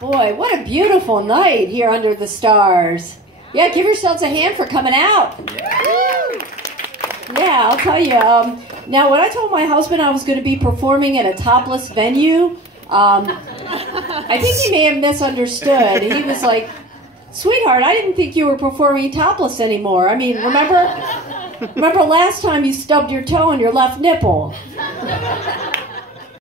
Boy, what a beautiful night here under the stars. Yeah, give yourselves a hand for coming out. Yeah, I'll tell you. Now, when I told my husband I was going to be performing in a topless venue, I think he may have misunderstood. He was like, "Sweetheart, I didn't think you were performing topless anymore. I mean, remember last time you stubbed your toe on your left nipple?"